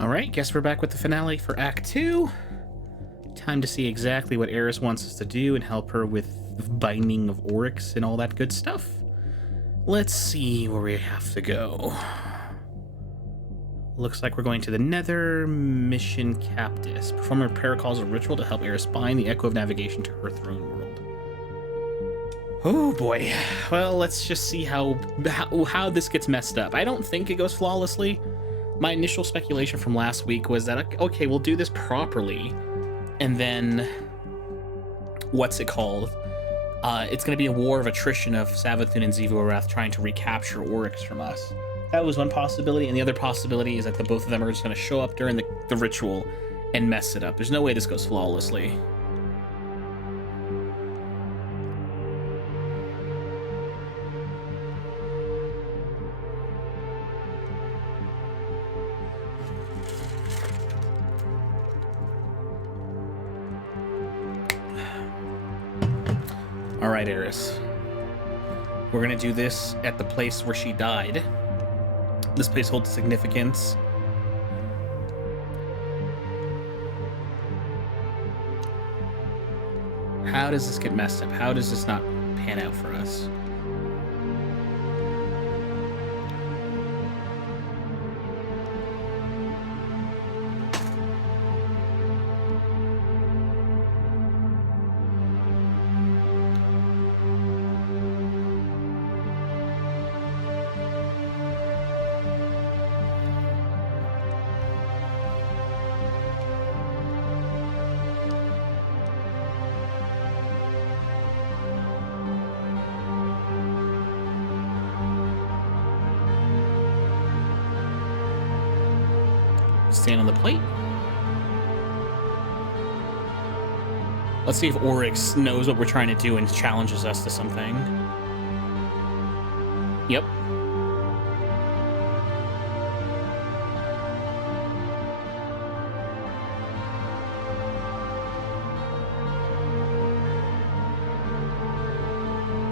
Alright, guess we're back with the finale for Act 2. Time to see exactly what Eris wants us to do and help her with binding of Oryx and all that good stuff. Let's see where we have to go. Looks like we're going to the Nether Mission Captus. Perform a prayer calls a ritual to help Eris bind the Echo of Navigation to her throne world. Oh boy. Well, let's just see how this gets messed up. I don't think it goes flawlessly. My initial speculation from last week was that, okay, we'll do this properly, and then, what's it called? It's going to be a war of attrition of Savathun and Xivu trying to recapture Oryx from us. That was one possibility, and the other possibility is that the both of them are just going to show up during the ritual and mess it up. There's no way this goes flawlessly. All right, Eris. We're gonna do this at the place where she died. This place holds significance. How does this get messed up? How does this not pan out for us? Stand on the plate. Let's see if Oryx knows what we're trying to do and challenges us to something. Yep.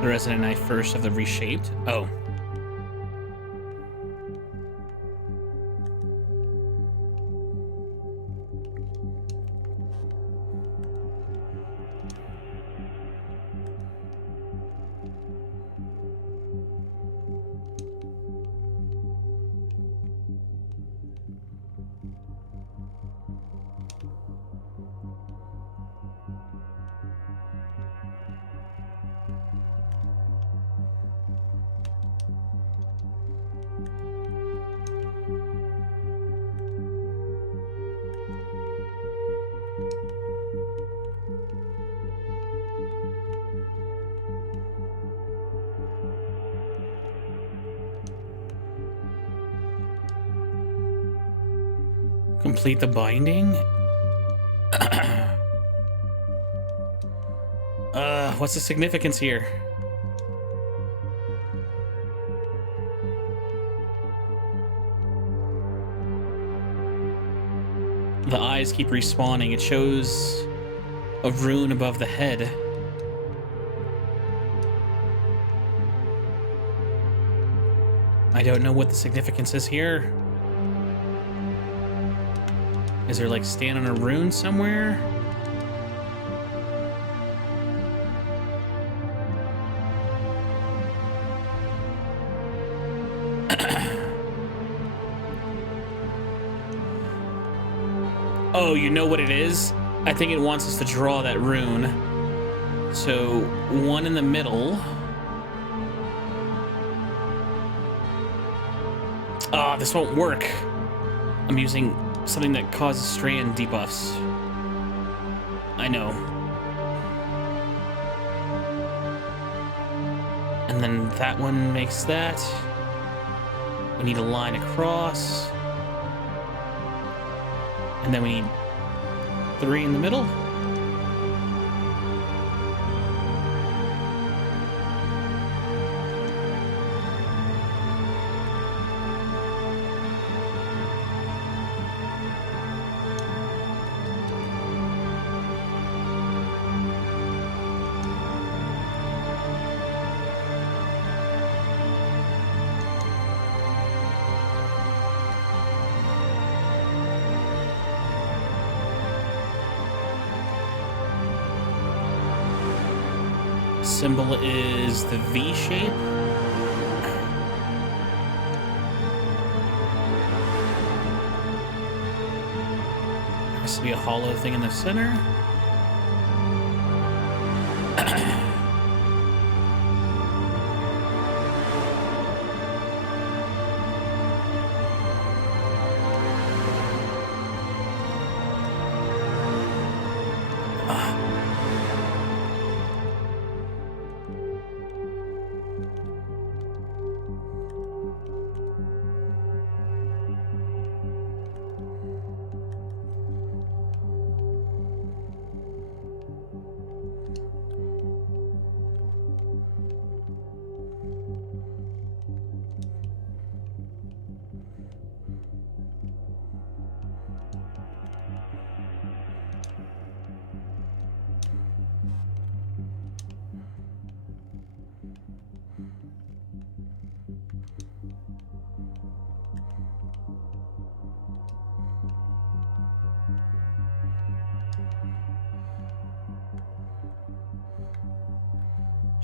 The Resonant Knife first of the Reshaped. Oh. Complete the binding? What's the significance here? The eyes keep respawning. It shows a rune above the head. I don't know what the significance is here. Is there like stand on a rune somewhere? Oh, you know what it is? I think it wants us to draw that rune. So, one in the middle. Ah, this won't work. I'm using something that causes strand debuffs. I know. And then that one makes that. We need a line across. And then we need 3 in the middle. symbol is the V shape. Has to be a hollow thing in the center.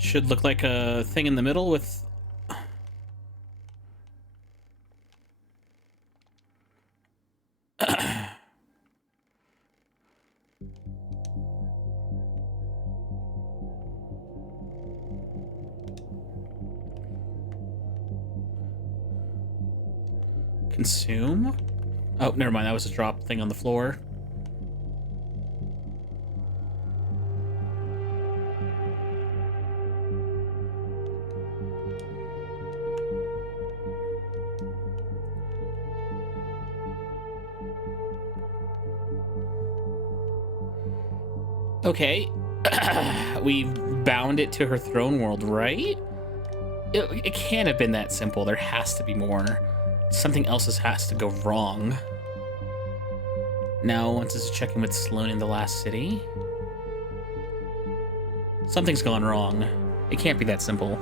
Should look like a thing in the middle with... Consume? Oh, never mind. That was a drop thing on the floor. Okay, we've bound it to her throne world, right? It can't have been that simple. There has to be more. Something else has to go wrong. Now, once it's checking with Sloane in the last city. Something's gone wrong. It can't be that simple.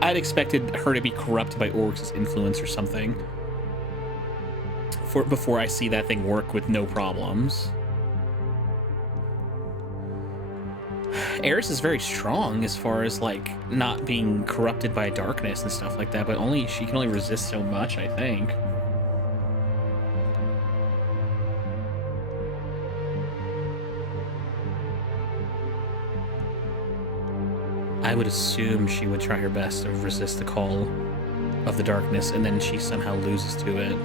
I'd expected her to be corrupted by Oryx's influence or something. Before I see that thing work with no problems. Eris is very strong as far as like not being corrupted by darkness and stuff like that, but she can only resist so much, I think. I would assume she would try her best to resist the call of the darkness, and then she somehow loses to it.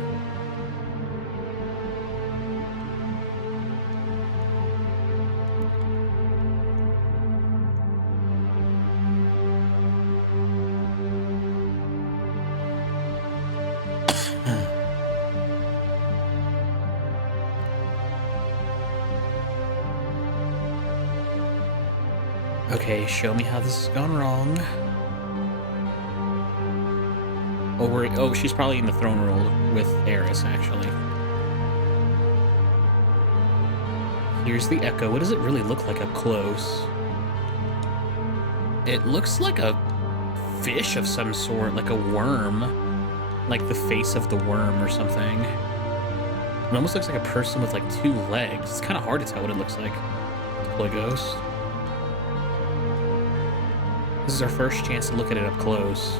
Okay, show me how this has gone wrong. Oh, she's probably in the throne room with Eris, actually. Here's the echo. What does it really look like up close? It looks like a fish of some sort, like a worm. Like the face of the worm or something. It almost looks like a person with like 2 legs. It's kind of hard to tell what it looks like. To play Ghost. This is our first chance to look at it up close.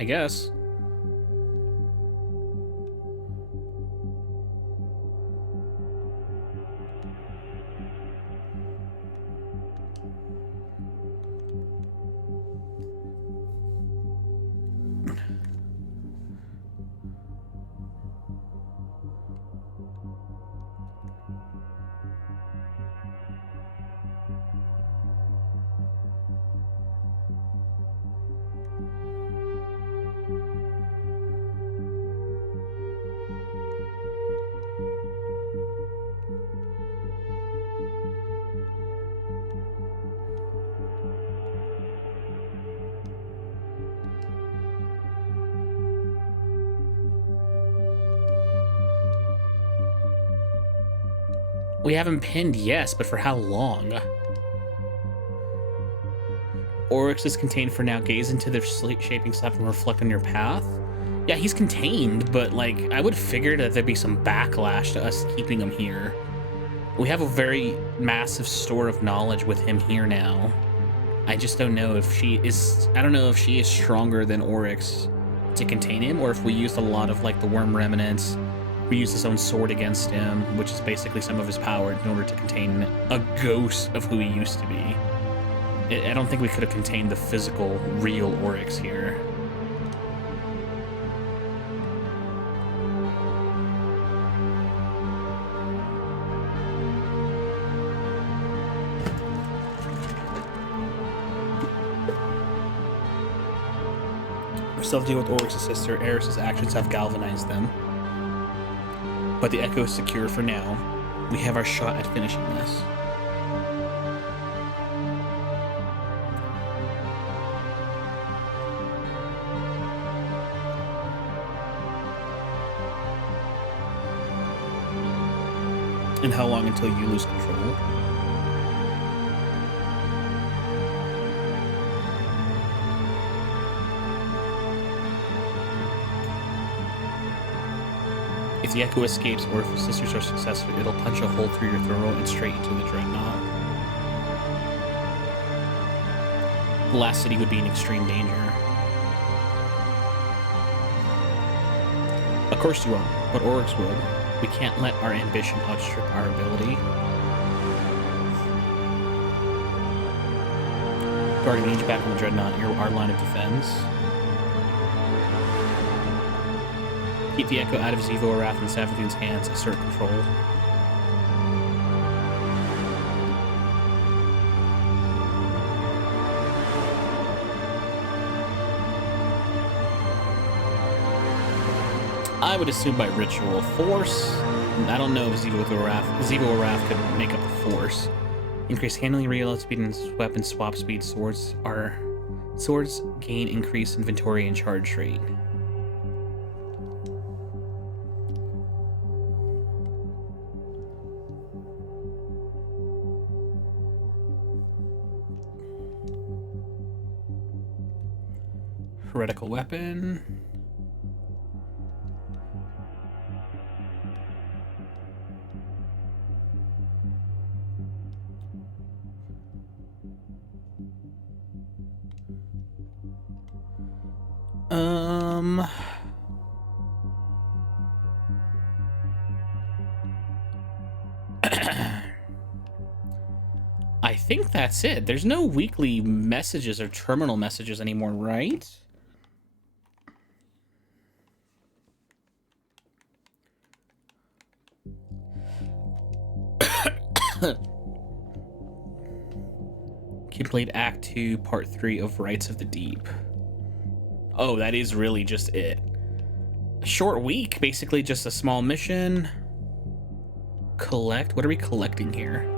I guess. We haven't pinned, yes, but for how long? Oryx is contained for now. Gaze into the shaping stuff and reflect on your path. Yeah, he's contained, but, like, I would figure that there'd be some backlash to us keeping him here. We have a very massive store of knowledge with him here now. I just don't know if she is... I don't know if she is stronger than Oryx to contain him, or if we used a lot of, like, the Worm Remnants. We used his own sword against him, which is basically some of his power, in order to contain a ghost of who he used to be. I don't think we could have contained the physical, real Oryx here. We still have to deal with Oryx's sister. Eris's actions have galvanized them. But the Echo is secure for now. We have our shot at finishing this. And how long until you lose control? If the Echo escapes or if the sisters are successful, it'll punch a hole through your throat and straight into the Dreadnought. The last city would be in extreme danger. Of course you won't, but Oryx would. We can't let our ambition outstrip our ability. Guarding each back on the Dreadnought near our line of defense. Keep the Echo out of Zevo, Arath, and Savathun's hands. Assert control. I would assume by ritual force. I don't know if Zevo Arath could make up a force. Increase handling, reload speed, and weapon swap speed. Swords gain increased inventory and charge rate. Heretical weapon. I think that's it. There's no weekly messages or terminal messages anymore, right? Complete Act 2, Part 3 of Rites of the Deep. Oh, that is really just it. A short week, basically just a small mission. Collect? What are we collecting here?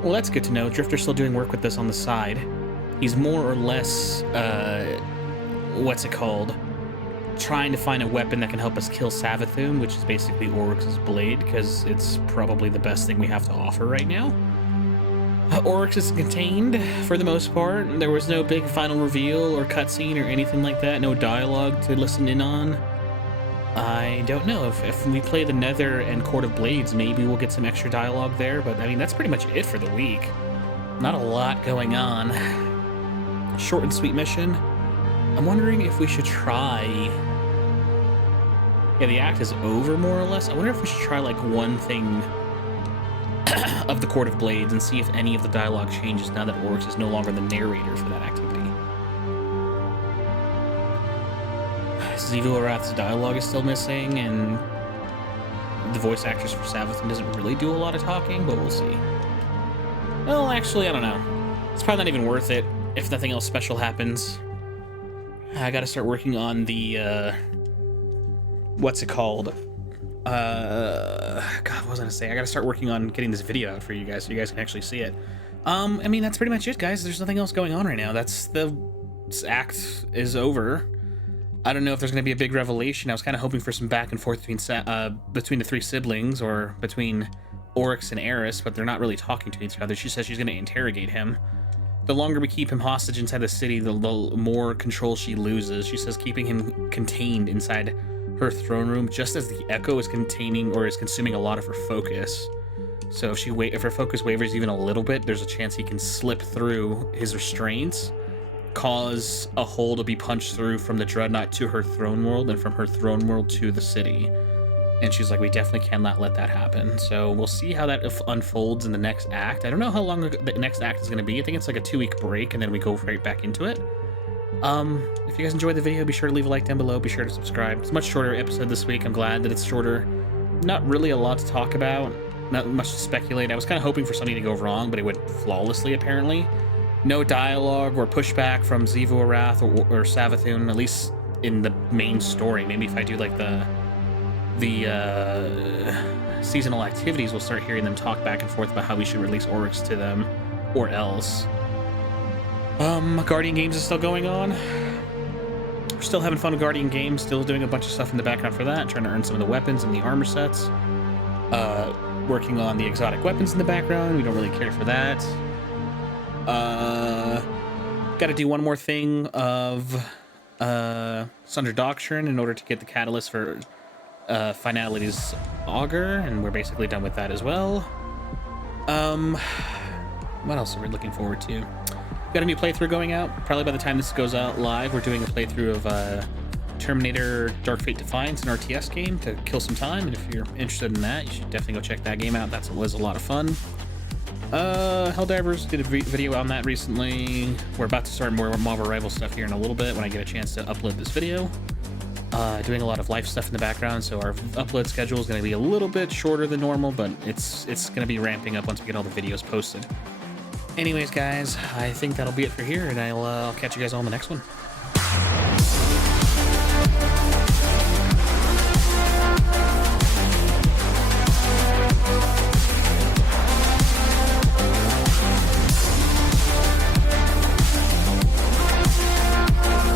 Well, that's good to know. Drifter's still doing work with this on the side. He's more or less, what's it called? Trying to find a weapon that can help us kill Savathun, which is basically Oryx's blade, because it's probably the best thing we have to offer right now. Oryx is contained, for the most part. There was no big final reveal or cutscene or anything like that. No dialogue to listen in on. I don't know. If we play the Nether and Court of Blades, maybe we'll get some extra dialogue there, but I mean, that's pretty much it for the week. Not a lot going on. Short and sweet mission. I'm wondering if we should try... Yeah, the act is over, more or less. I wonder if we should try, like, one thing of the Court of Blades and see if any of the dialogue changes now that Oryx is no longer the narrator for that activity. Xivu Arath's dialogue is still missing, and the voice actress for Savathun doesn't really do a lot of talking, but we'll see. Well, actually, I don't know. It's probably not even worth it if nothing else special happens. I gotta start working on the, what's it called? God, what was I gonna say? I gotta start working on getting this video out for you guys so you guys can actually see it. I mean, that's pretty much it, guys. There's nothing else going on right now. This act is over. I don't know if there's gonna be a big revelation. I was kind of hoping for some back and forth between the three siblings, or between Oryx and Eris, but they're not really talking to each other. She says she's gonna interrogate him. The longer we keep him hostage inside the city, the more control she loses. She says keeping him contained inside her throne room, just as the echo is consuming a lot of her focus. So if her focus wavers even a little bit, there's a chance he can slip through his restraints, cause a hole to be punched through from the Dreadnought to her throne world, and from her throne world to the city. And she's like, we definitely cannot let that happen. So we'll see how that unfolds in the next act. I don't know how long the next act is going to be. I think it's like a 2-week break, and then we go right back into it. If you guys enjoyed the video, be sure to leave a like down below. Be sure to subscribe. It's a much shorter episode this week. I'm glad that it's shorter. Not really a lot to talk about. Not much to speculate. I was kind of hoping for something to go wrong, but it went flawlessly, apparently. No dialogue or pushback from Xivu Arath or Savathun, at least in the main story. Maybe if I do like the seasonal activities, we'll start hearing them talk back and forth about how we should release Oryx to them, or else. Guardian Games is still going on. We're still having fun with Guardian Games, still doing a bunch of stuff in the background for that, trying to earn some of the weapons and the armor sets. Working on the exotic weapons in the background. We don't really care for that. Gotta do one more thing of Sunder Doctrine in order to get the catalyst for Finality's Augur, and we're basically done with that as well. What else are we looking forward to? Got a new playthrough going out. Probably by the time this goes out live, we're doing a playthrough of Terminator Dark Fate Defiance, an RTS game, to kill some time. And if you're interested in that, you should definitely go check that game out. That was a lot of fun. Helldivers did a video on that recently. We're about to start more Marvel Rival stuff here in a little bit when I get a chance to upload this video. Doing a lot of life stuff in the background, so our upload schedule is going to be a little bit shorter than normal, but it's going to be ramping up once we get all the videos posted. Anyways, guys, I think that'll be it for here, and I'll catch you guys on the next one.